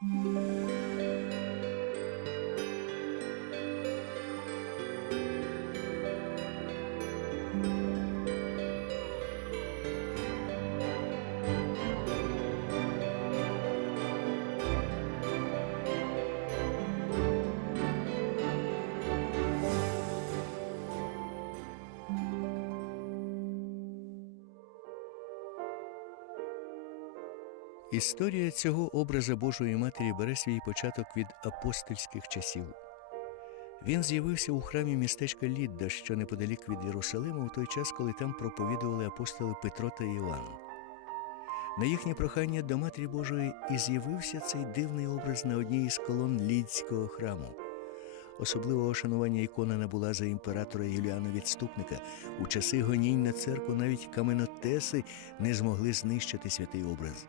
Música Історія цього образа Божої Матері бере свій початок від апостольських часів. Він з'явився у храмі містечка Лідда, що неподалік від Єрусалима, у той час, коли там проповідували апостоли Петро та Іван. На їхнє прохання до Матері Божої і з'явився цей дивний образ на одній із колон Лідського храму. Особливого шанування ікона набула за імператора Юліана Відступника. У часи гонінь на церкву навіть каменотеси не змогли знищити святий образ.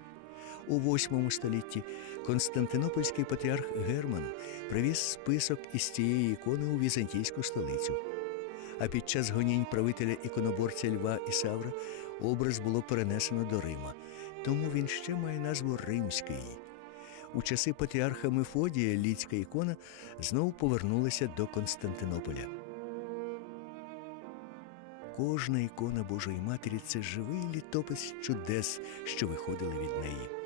У VIII столітті Константинопольський патріарх Герман привіз список із цієї ікони у візантійську столицю. А під час гонінь правителя іконоборця Льва Ісавра образ було перенесено до Рима, тому він ще має назву Римський. У часи патріарха Мефодія лідська ікона знову повернулася до Константинополя. Кожна ікона Божої Матері це живий літопис чудес, що виходили від неї.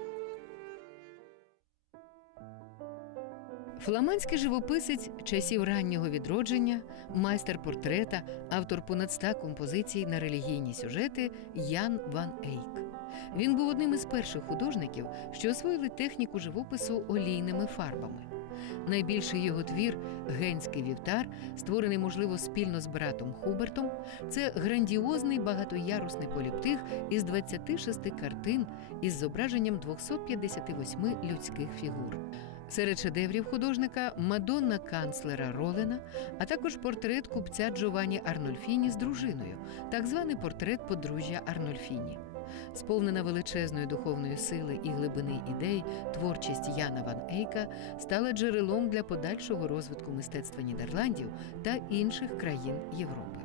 Фламандський живописець часів раннього відродження, майстер портрета, автор понад ста композицій на релігійні сюжети Ян Ван Ейк. Він був одним із перших художників, що освоїли техніку живопису олійними фарбами. Найбільший його твір Генський вівтар, створений, можливо, спільно з братом Хубертом, це грандіозний багатоярусний поліптих із 26 картин із зображенням 258 людських фігур. Серед шедеврів художника Мадонна канцлера Ролена, а також портрет купця Джованні Арнольфіні з дружиною, так званий портрет подружжя Арнольфіні. Сповнена величезної духовної сили і глибини ідей, творчість Яна Ван Ейка стала джерелом для подальшого розвитку мистецтва Нідерландів та інших країн Європи.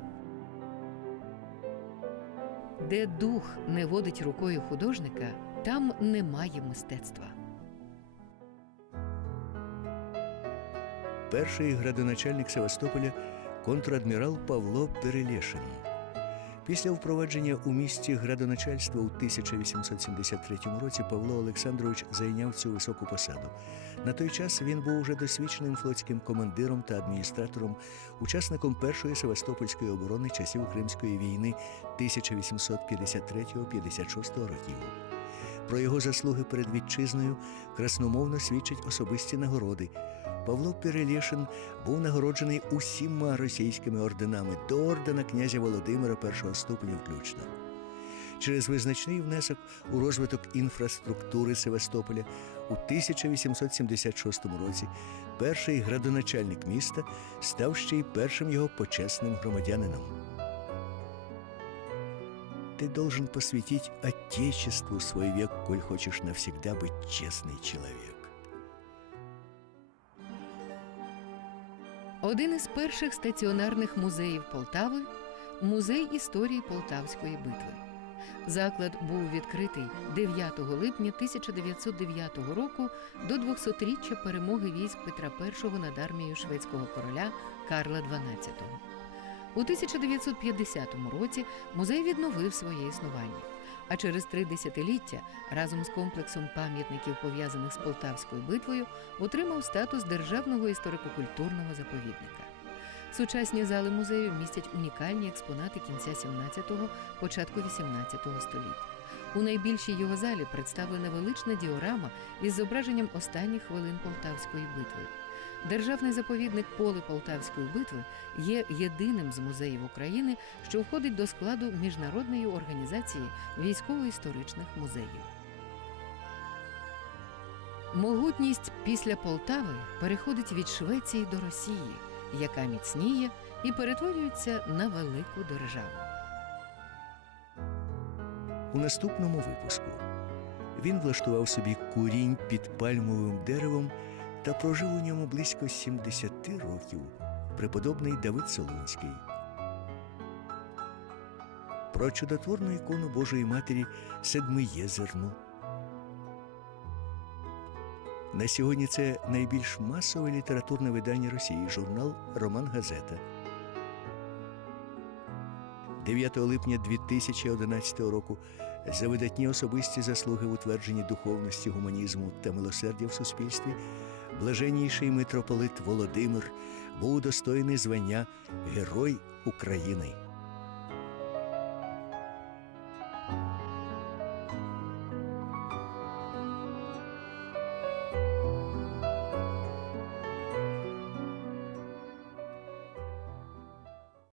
Де дух не водить рукою художника, там немає мистецтва. Перший градоначальник Севастополя контрадмірал Павло Перелєшин. Після впровадження у місті градоначальства у 1873 році Павло Олександрович зайняв цю високу посаду. На той час він був уже досвідченим флотським командиром та адміністратором, учасником першої Севастопольської оборони часів Кримської війни 1853-56 років. Про його заслуги перед вітчизною красномовно свідчать особисті нагороди. Павло Перелєшин був нагороджений усіма російськими орденами до ордена князя Володимира першого ступеня включно. Через визначний внесок у розвиток інфраструктури Севастополя у 1876 році перший градоначальник міста став ще й першим його почесним громадянином. Ты должен посвятить Отечеству свой век, коль хочешь навсегда быть честный человек. Один із перших стаціонарних музеїв Полтави музей історії Полтавської битви. Заклад був відкритий 9 липня 1909 року до 200-річчя перемоги військ Петра І над армією шведського короля Карла XII. У 1950 році музей відновив своє існування. А через три десятиліття разом з комплексом пам'ятників, пов'язаних з Полтавською битвою, отримав статус державного історико-культурного заповідника. Сучасні зали музею містять унікальні експонати кінця 17-го, початку 18-го століть. У найбільшій його залі представлена велична діорама із зображенням останніх хвилин Полтавської битви. Державний заповідник Поле Полтавської битви є єдиним з музеїв України, що входить до складу міжнародної організації військово-історичних музеїв. Могутність після Полтави переходить від Швеції до Росії, яка міцніє і перетворюється на велику державу. У наступному випуску він влаштував собі курінь під пальмовим деревом та прожив у ньому близько 70 років преподобний Давид Солунський. Про чудотворну ікону Божої Матері Седмиєзерну. На сьогодні це найбільш масове літературне видання Росії, журнал Роман Газета. 9 липня 2011 року за видатні особисті заслуги в утвердженні духовності, гуманізму та милосердя в суспільстві блаженніший митрополит Володимир був удостоєний звання Герой України.